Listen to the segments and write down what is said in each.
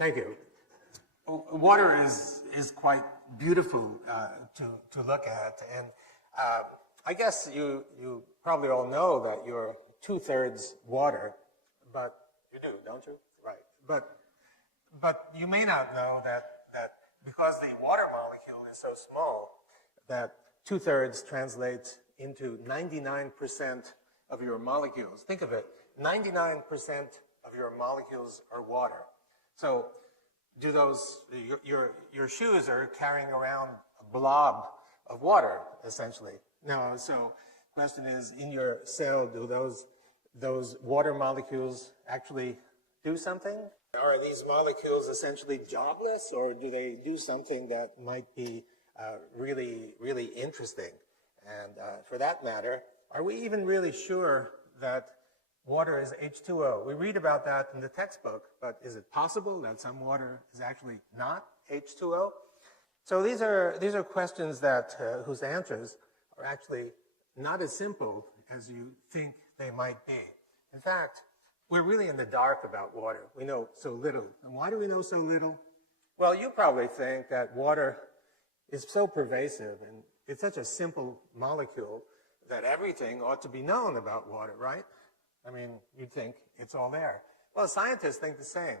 Thank you. Water is quite beautiful to look at, and I guess you probably all know that you're 2/3 water, but you do, don't you? Right. But you may not know that because the water molecule is so small, that 2/3 translates into 99% of your molecules. Think of it, 99% of your molecules are water. So do those, your shoes are carrying around a blob of water, essentially. Now, so the question is, in your cell, do those water molecules actually do something? Are these molecules essentially jobless, or do they do something that might be really, really interesting? And for that matter, are we even really sure that water is H2O? We read about that in the textbook, but is it possible that some water is actually not H2O? So these are questions that whose answers are actually not as simple as you think they might be. In fact, we're really in the dark about water. We know so little. And why do we know so little? Well, you probably think that water is so pervasive and it's such a simple molecule that everything ought to be known about water, right? I mean, you'd think it's all there. Well, scientists think the same.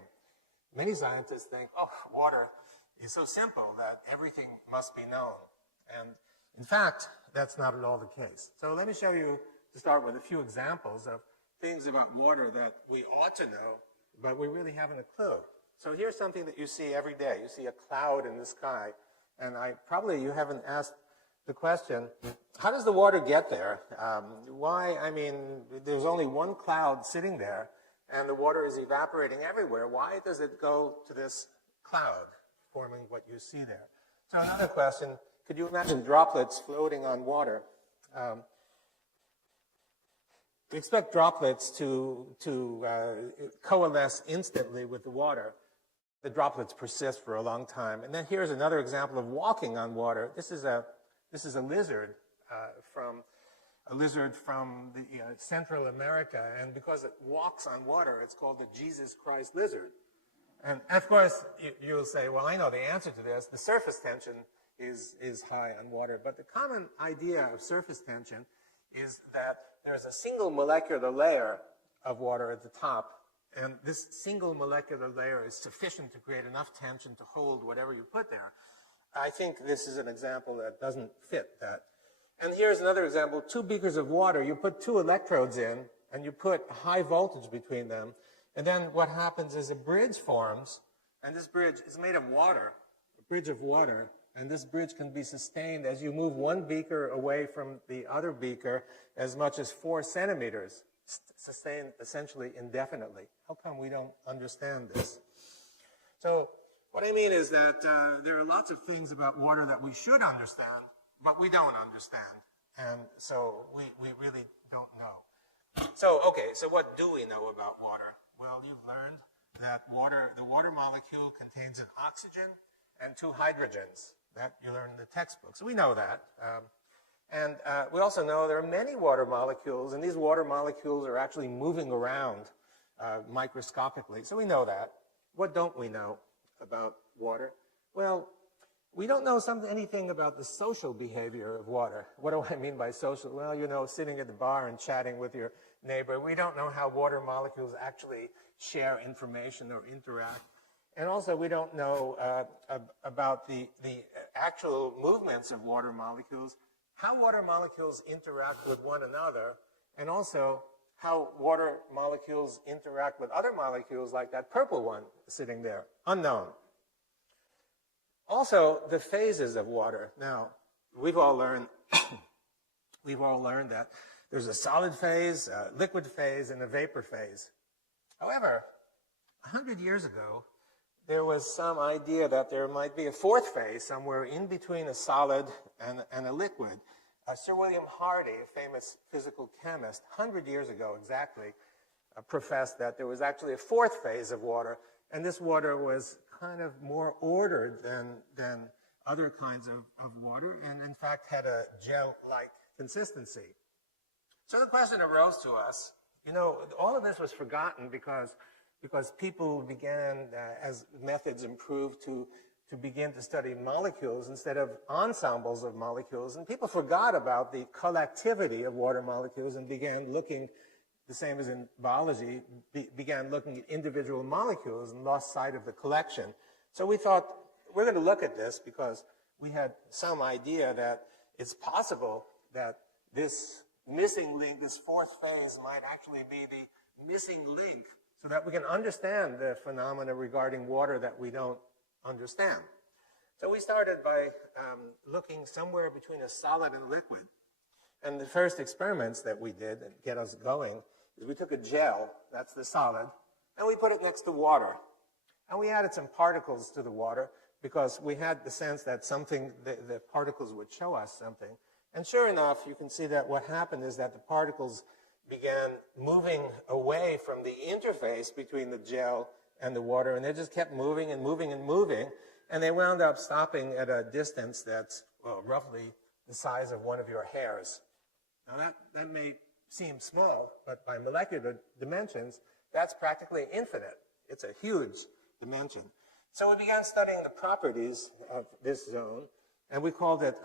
Many scientists think, oh, water is so simple that everything must be known. And in fact, that's not at all the case. So let me show you, to start with, a few examples of things about water that we ought to know, but we really haven't a clue. So here's something that you see every day. You see a cloud in the sky, and probably you haven't asked the question, how does the water get there? Why? I mean, there's only one cloud sitting there, and the water is evaporating everywhere. Why does it go to this cloud, forming what you see there? So another question, could you imagine droplets floating on water? We expect droplets to coalesce instantly with the water. The droplets persist for a long time. And then here's another example of walking on water. This is a lizard from the Central America, and because it walks on water, it's called the Jesus Christ lizard. And of course, you'll say, well, I know the answer to this. The surface tension is high on water, but the common idea of surface tension is that there's a single molecular layer of water at the top, and this single molecular layer is sufficient to create enough tension to hold whatever you put there. I think this is an example that doesn't fit that. And here's another example, 2 beakers of water. You put 2 electrodes in, and you put high voltage between them, and then what happens is a bridge forms, and this bridge is made of water, a bridge of water, and this bridge can be sustained as you move one beaker away from the other beaker as much as 4 centimeters, sustained essentially indefinitely. How come we don't understand this? So what I mean is that there are lots of things about water that we should understand, but we don't understand. And so we really don't know. So, okay, so what do we know about water? Well, you've learned that the water molecule contains an oxygen and 2 hydrogens. That you learn in the textbook. So we know that. And we also know there are many water molecules, and these water molecules are actually moving around microscopically. So we know that. What don't we know about water? Well, we don't know anything about the social behavior of water. What do I mean by social? Well, you know, sitting at the bar and chatting with your neighbor. We don't know how water molecules actually share information or interact. And also, we don't know about the actual movements of water molecules, how water molecules interact with one another, and also how water molecules interact with other molecules like that purple one sitting there. Unknown. Also, the phases of water. Now, we've all learned that there's a solid phase, a liquid phase, and a vapor phase. However, 100 years ago, there was some idea that there might be a 4th phase somewhere in between a solid and a liquid. Sir William Hardy, a famous physical chemist, 100 years ago exactly, professed that there was actually a 4th phase of water, and this water was kind of more ordered than other kinds of water, and in fact had a gel-like consistency. So the question arose to us, you know, all of this was forgotten because because people began, as methods improved, to begin to study molecules instead of ensembles of molecules. And people forgot about the collectivity of water molecules and began looking, the same as in biology, began looking at individual molecules and lost sight of the collection. So we thought, we're going to look at this because we had some idea that it's possible that this missing link, this fourth phase, might actually be the missing link so that we can understand the phenomena regarding water that we don't understand. So we started by looking somewhere between a solid and liquid. And the first experiments that we did that get us going is we took a gel, that's the solid, and we put it next to water. And we added some particles to the water because we had the sense that something, the particles would show us something. And sure enough, you can see that what happened is that the particles began moving away from the interface between the gel and the water, and they just kept moving and moving and moving, and they wound up stopping at a distance that's, well, roughly the size of one of your hairs. Now that may seem small, but by molecular dimensions, that's practically infinite. It's a huge dimension. So we began studying the properties of this zone, and we called it,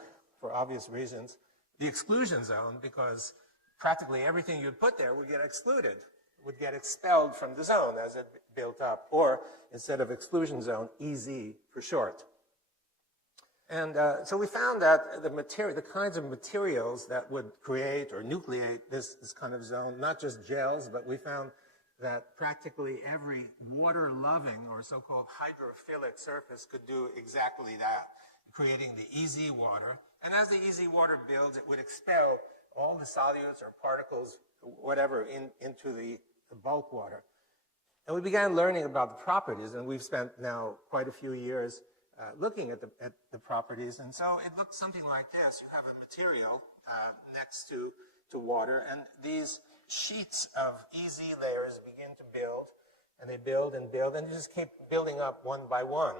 for obvious reasons, the exclusion zone, because practically everything you'd put there would get excluded, would get expelled from the zone as it built up, or instead of exclusion zone, EZ for short. And so we found that the kinds of materials that would create or nucleate this kind of zone, not just gels, but we found that practically every water-loving or so-called hydrophilic surface could do exactly that, creating the EZ water. And as the EZ water builds, it would expel all the solutes or particles, whatever, into the bulk water. And we began learning about the properties, and we've spent now quite a few years looking at the properties. And so it looks something like this. You have a material next to water, and these sheets of EZ layers begin to build, and they build and build, and you just keep building up one by one.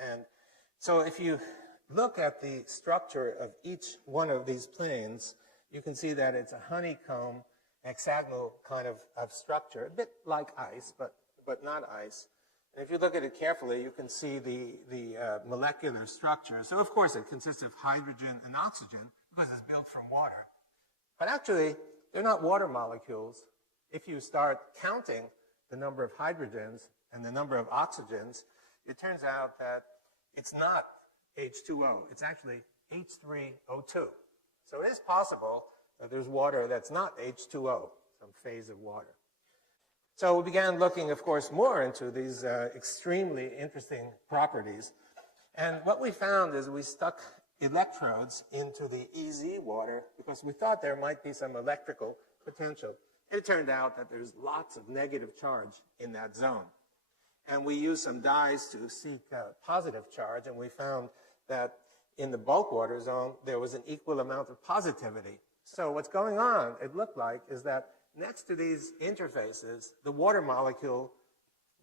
And so if you look at the structure of each one of these planes, you can see that it's a honeycomb, hexagonal kind of structure, a bit like ice, but not ice. And if you look at it carefully, you can see the molecular structure. So of course it consists of hydrogen and oxygen because it's built from water. But actually, they're not water molecules. If you start counting the number of hydrogens and the number of oxygens, it turns out that it's not H2O. It's actually H3O2. So it is possible that there's water that's not H2O, some phase of water. So we began looking, of course, more into these extremely interesting properties. And what we found is we stuck electrodes into the EZ water because we thought there might be some electrical potential. It turned out that there's lots of negative charge in that zone. And we used some dyes to seek positive charge, and we found that in the bulk water zone, there was an equal amount of positivity. So what's going on, it looked like, is that next to these interfaces, the water molecule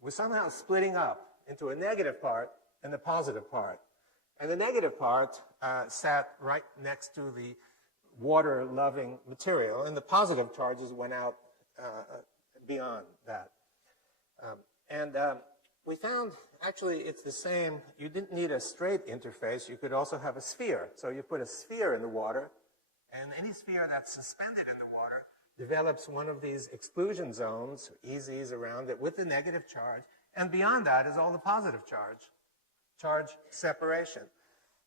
was somehow splitting up into a negative part and a positive part. And the negative part sat right next to the water-loving material, and the positive charges went out beyond that. We found, actually, it's the same. You didn't need a straight interface. You could also have a sphere. So you put a sphere in the water, and any sphere that's suspended in the water develops one of these exclusion zones, EZs around it, with the negative charge. And beyond that is all the positive charge separation.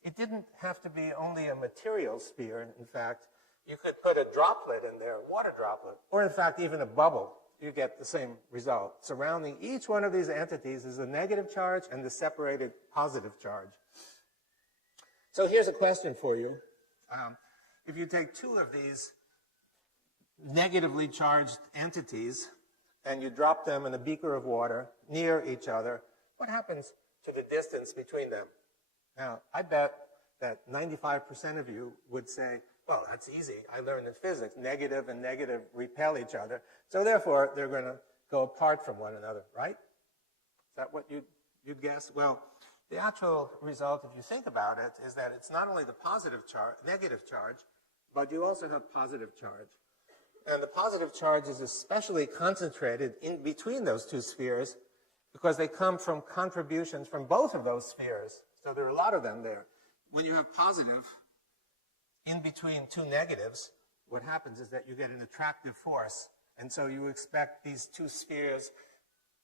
It didn't have to be only a material sphere. In fact, you could put a droplet in there, a water droplet, or in fact, even a bubble. You get the same result. Surrounding each one of these entities is a negative charge and the separated positive charge. So here's a question for you. If you take two of these negatively charged entities and you drop them in a beaker of water near each other, what happens to the distance between them? Now, I bet that 95% of you would say, well, that's easy. I learned in physics, negative and negative repel each other. So therefore, they're going to go apart from one another, right? Is that what you'd guess? Well, the actual result, if you think about it, is that it's not only the positive charge, negative charge, but you also have positive charge. And the positive charge is especially concentrated in between those two spheres because they come from contributions from both of those spheres. So there are a lot of them there. When you have positive in between two negatives, what happens is that you get an attractive force. And so you expect these two spheres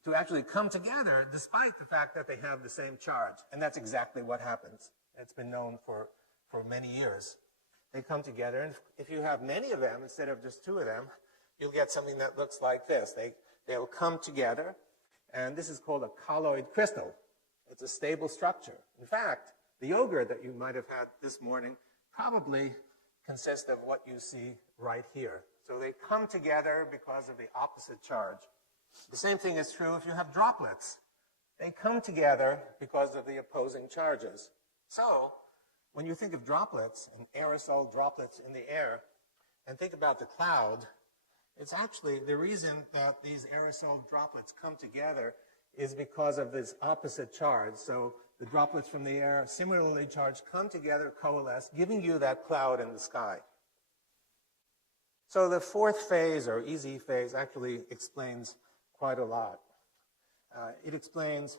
to actually come together despite the fact that they have the same charge. And that's exactly what happens. It's been known for many years. They come together, and if you have many of them instead of just two of them, you'll get something that looks like this. They'll come together, and this is called a colloid crystal. It's a stable structure. In fact, the yogurt that you might have had this morning probably consists of what you see right here. So they come together because of the opposite charge. The same thing is true if you have droplets. They come together because of the opposing charges. So when you think of droplets and aerosol droplets in the air and think about the cloud, it's actually the reason that these aerosol droplets come together is because of this opposite charge. So the droplets from the air, similarly charged, come together, coalesce, giving you that cloud in the sky. So the fourth phase, or easy phase, actually explains quite a lot. It explains,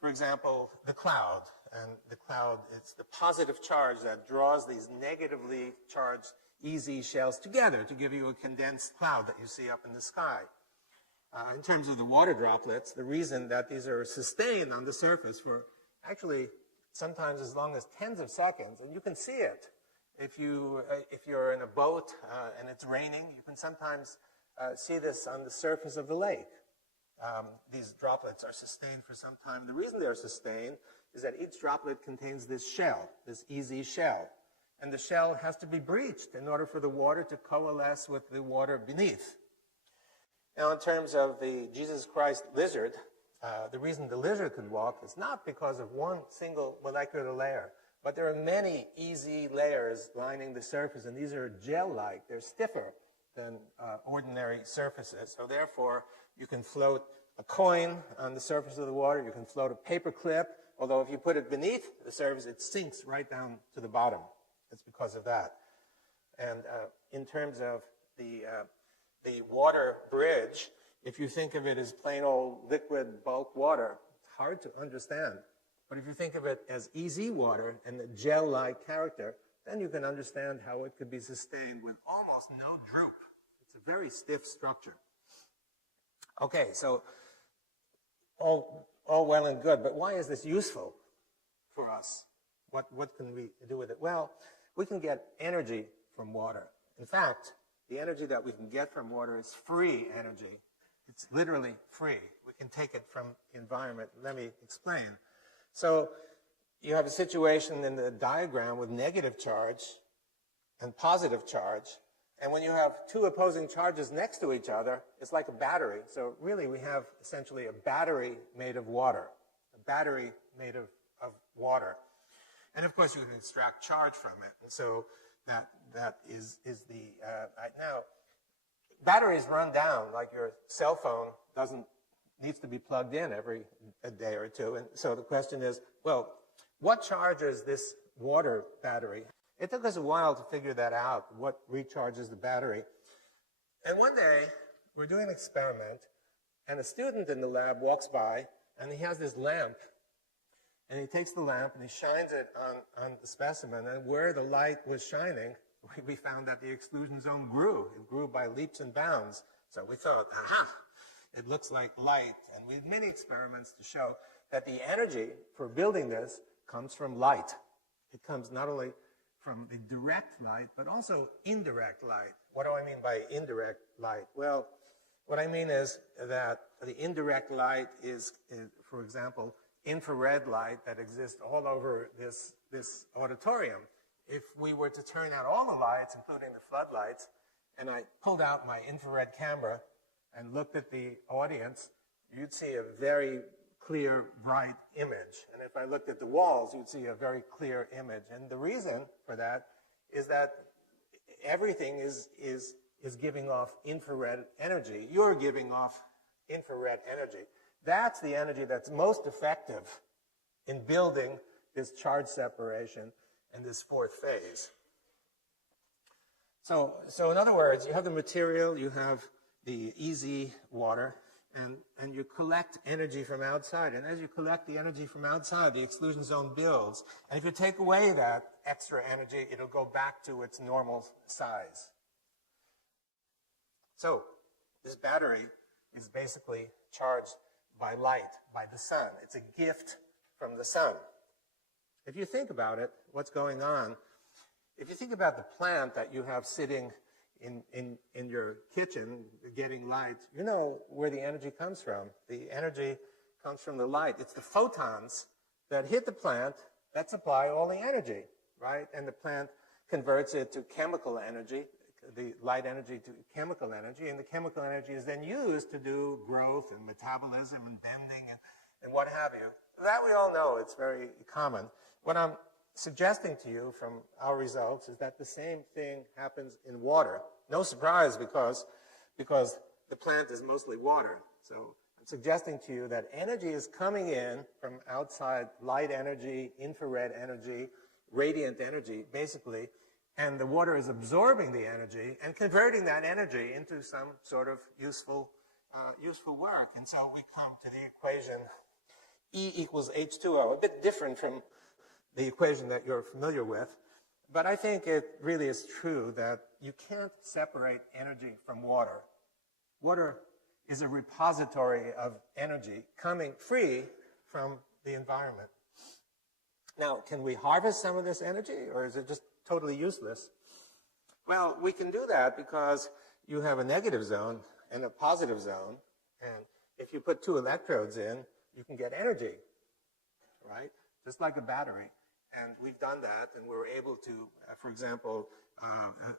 for example, the cloud. And the cloud, it's the positive charge that draws these negatively charged easy shells together to give you a condensed cloud that you see up in the sky. In terms of the water droplets, the reason that these are sustained on the surface for actually sometimes as long as tens of seconds, and you can see it. If you're in a boat and it's raining, you can sometimes see this on the surface of the lake. These droplets are sustained for some time. The reason they're sustained is that each droplet contains this shell, this easy shell. And the shell has to be breached in order for the water to coalesce with the water beneath. Now, in terms of the Jesus Christ lizard, the reason the lizard could walk is not because of one single molecular layer, but there are many easy layers lining the surface, and these are gel-like. They're stiffer than ordinary surfaces. So therefore, you can float a coin on the surface of the water. You can float a paper clip, although if you put it beneath the surface, it sinks right down to the bottom. It's because of that. And in terms of the water bridge, if you think of it as plain old liquid bulk water, it's hard to understand. But if you think of it as easy water and the gel-like character, then you can understand how it could be sustained with almost no droop. It's a very stiff structure. Okay, so all well and good, but why is this useful for us? What can we do with it? Well, we can get energy from water. In fact, the energy that we can get from water is free energy. It's literally free. We can take it from the environment. Let me explain. So you have a situation in the diagram with negative charge and positive charge. And when you have two opposing charges next to each other, it's like a battery. So really we have essentially a battery made of water, a battery made of water. And of course you can extract charge from it. And so that is the, now, batteries run down, like your cell phone needs to be plugged in every day or two. And so the question is, well, what charges this water battery? It took us a while to figure that out, what recharges the battery. And one day, we're doing an experiment, and a student in the lab walks by, and he has this lamp. And he takes the lamp, and he shines it on the specimen. And where the light was shining, we found that the exclusion zone grew. It grew by leaps and bounds. So we thought, aha, it looks like light. And we had many experiments to show that the energy for building this comes from light. It comes not only from the direct light, but also indirect light. What do I mean by indirect light? Well, what I mean is that the indirect light is for example, infrared light that exists all over this auditorium. If we were to turn out all the lights, including the floodlights, and I pulled out my infrared camera and looked at the audience, you'd see a very clear, bright image. And if I looked at the walls, you'd see a very clear image. And the reason for that is that everything is giving off infrared energy. You're giving off infrared energy. That's the energy that's most effective in building this charge separation in this fourth phase. So in other words, you have the material, you have the easy water, and you collect energy from outside. And as you collect the energy from outside, the exclusion zone builds. And if you take away that extra energy, it'll go back to its normal size. So this battery is basically charged by light, by the sun. It's a gift from the sun. If you think about it, what's going on, if you think about the plant that you have sitting in your kitchen getting light, you know where the energy comes from. The energy comes from the light. It's the photons that hit the plant that supply all the energy, right? And the plant converts it to chemical energy, the light energy to chemical energy, and the chemical energy is then used to do growth and metabolism and bending and what have you. That we all know, it's very common. What I'm suggesting to you from our results is that the same thing happens in water. No surprise because the plant is mostly water. So I'm suggesting to you that energy is coming in from outside, light energy, infrared energy, radiant energy, basically, and the water is absorbing the energy and converting that energy into some sort of useful work. And so we come to the equation E equals H2O, a bit different from the equation that you're familiar with. But I think it really is true that you can't separate energy from water. Water is a repository of energy coming free from the environment. Now, can we harvest some of this energy, or is it just totally useless? Well, we can do that because you have a negative zone and a positive zone. And if you put two electrodes in, you can get energy, right? Just like a battery. And we've done that, and we're able to, for example,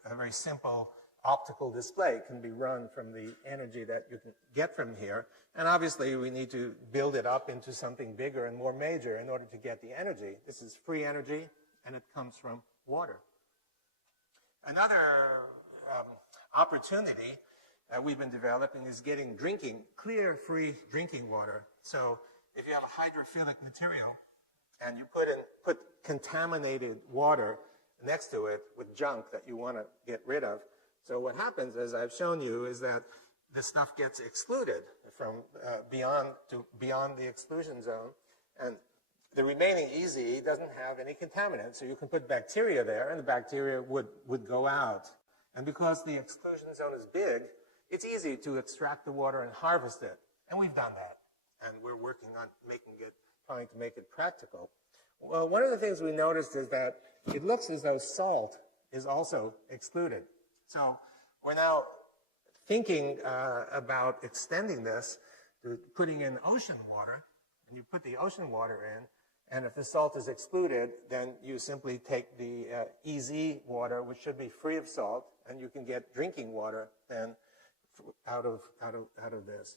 a very simple optical display can be run from the energy that you can get from here. And obviously, we need to build it up into something bigger and more major in order to get the energy. This is free energy, and it comes from water. Another opportunity that we've been developing is getting clear, free drinking water. So if you have a hydrophilic material, and you put contaminated water next to it with junk that you want to get rid of. So what happens, as I've shown you, is that this stuff gets excluded from beyond the exclusion zone, and the remaining EZ doesn't have any contaminants. So you can put bacteria there, and the bacteria would go out. And because the exclusion zone is big, it's easy to extract the water and harvest it. And we've done that, and we're working on trying to make it practical. Well, one of the things we noticed is that it looks as though salt is also excluded. So we're now thinking about extending this to putting in ocean water, and you put the ocean water in, and if the salt is excluded, then you simply take the EZ water, which should be free of salt, and you can get drinking water then out of this.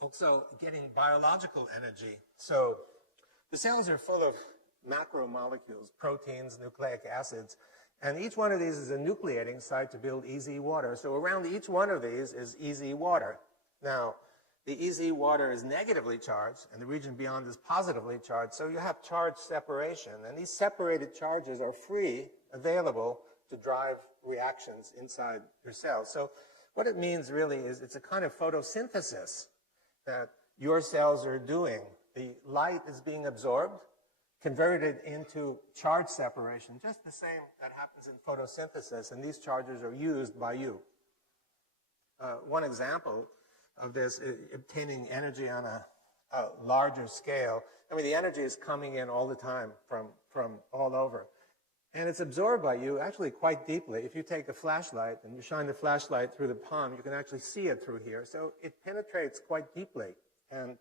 Also, getting biological energy. So the cells are full of macromolecules, proteins, nucleic acids, and each one of these is a nucleating site to build EZ water. So around each one of these is EZ water. Now, the EZ water is negatively charged, and the region beyond is positively charged. So you have charge separation, and these separated charges are free, available to drive reactions inside your cells. So what it means really is it's a kind of photosynthesis that your cells are doing. The light is being absorbed, converted into charge separation, just the same that happens in photosynthesis, and these charges are used by you. One example of this is obtaining energy on a larger scale. I mean, the energy is coming in all the time from all over. And it's absorbed by you actually quite deeply. If you take a flashlight and you shine the flashlight through the palm, you can actually see it through here. So it penetrates quite deeply. And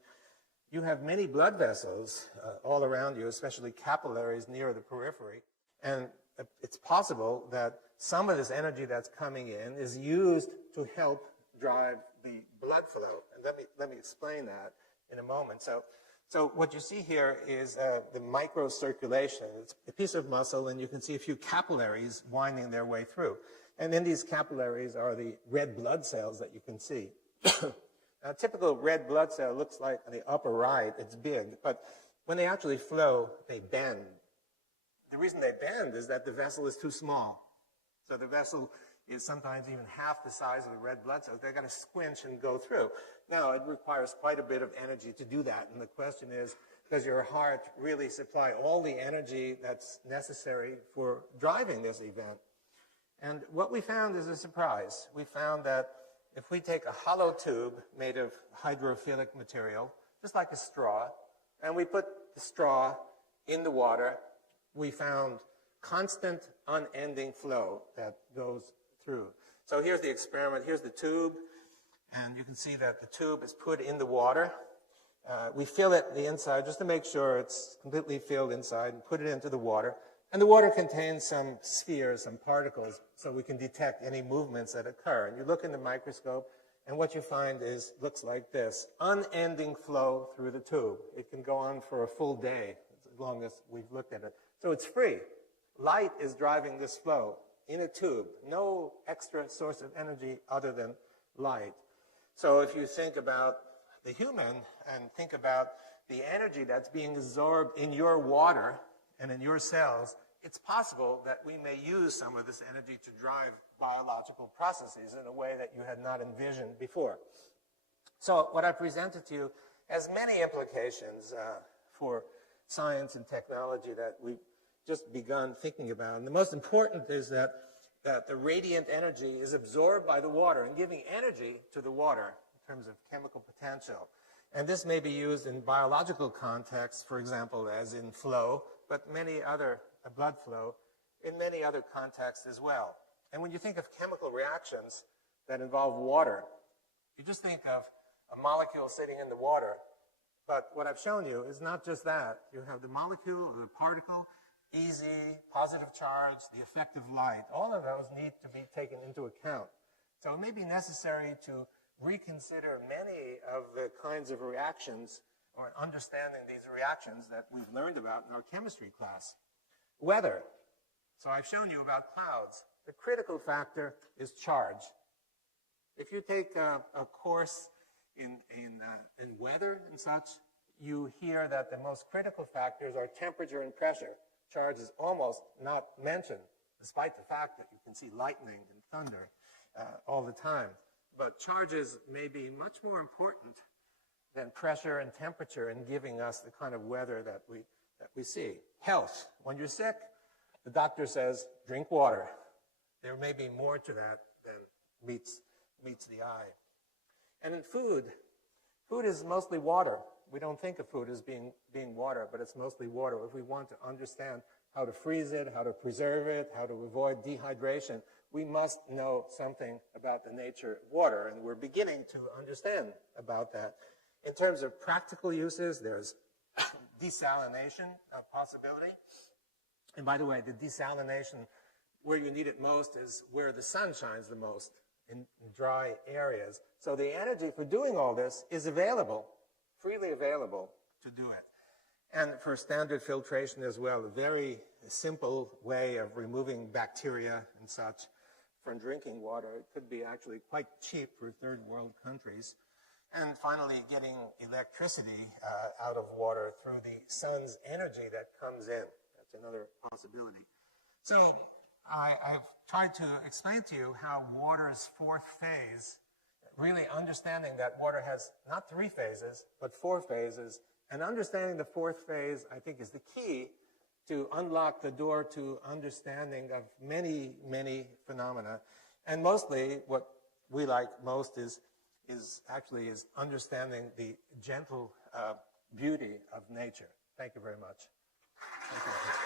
you have many blood vessels all around you, especially capillaries near the periphery. And it's possible that some of this energy that's coming in is used to help drive the blood flow. And let me explain that in a moment. So what you see here is the microcirculation. It's a piece of muscle, and you can see a few capillaries winding their way through. And in these capillaries are the red blood cells that you can see. Now, a typical red blood cell looks like on the upper right, it's big, but when they actually flow, they bend. The reason they bend is that the vessel is too small. So the vessel is sometimes even half the size of the red blood cells. They've got to squinch and go through. Now, it requires quite a bit of energy to do that. And the question is, does your heart really supply all the energy that's necessary for driving this event? And what we found is a surprise. We found that if we take a hollow tube made of hydrophilic material, just like a straw, and we put the straw in the water, we found constant, unending flow that goes through. So here's the experiment. Here's the tube, and you can see that the tube is put in the water. We fill it the inside just to make sure it's completely filled inside and put it into the water. And the water contains some spheres, some particles, so we can detect any movements that occur. And you look in the microscope, and what you find looks like this: unending flow through the tube. It can go on for a full day, as long as we've looked at it. So it's free. Light is driving this flow in a tube. No extra source of energy other than light. So if you think about the human and think about the energy that's being absorbed in your water and in your cells, it's possible that we may use some of this energy to drive biological processes in a way that you had not envisioned before. So what I presented to you has many implications for science and technology that we've just begun thinking about. And the most important is that the radiant energy is absorbed by the water and giving energy to the water in terms of chemical potential. And this may be used in biological contexts, for example, as in flow, but many other blood flow in many other contexts as well. And when you think of chemical reactions that involve water, you just think of a molecule sitting in the water. But what I've shown you is not just that. You have the molecule or the particle, easy, positive charge, the effect of light. All of those need to be taken into account. So it may be necessary to reconsider many of the kinds of reactions or understanding these reactions that we've learned about in our chemistry class. Weather. So I've shown you about clouds. The critical factor is charge. If you take a course in weather and such, you hear that the most critical factors are temperature and pressure. Charge is almost not mentioned, despite the fact that you can see lightning and thunder all the time. But charges may be much more important than pressure and temperature in giving us the kind of weather that we see. Health. When you're sick, the doctor says, drink water. There may be more to that than meets the eye. And in food is mostly water. We don't think of food as being water, but it's mostly water. If we want to understand how to freeze it, how to preserve it, how to avoid dehydration, we must know something about the nature of water, and we're beginning to understand about that. In terms of practical uses, there's desalination possibility. And by the way, the desalination, where you need it most is where the sun shines the most, in dry areas. So the energy for doing all this is available, freely available to do it. And for standard filtration as well, a very simple way of removing bacteria and such from drinking water. It could be actually quite cheap for third world countries. And finally, getting electricity out of water through the sun's energy that comes in. That's another possibility. So I've tried to explain to you how water's fourth phase, really understanding that water has not 3 phases, but 4 phases. And understanding the fourth phase, I think, is the key to unlock the door to understanding of many, many phenomena. And mostly, what we like most is understanding the gentle beauty of nature. Thank you very much. Thank you.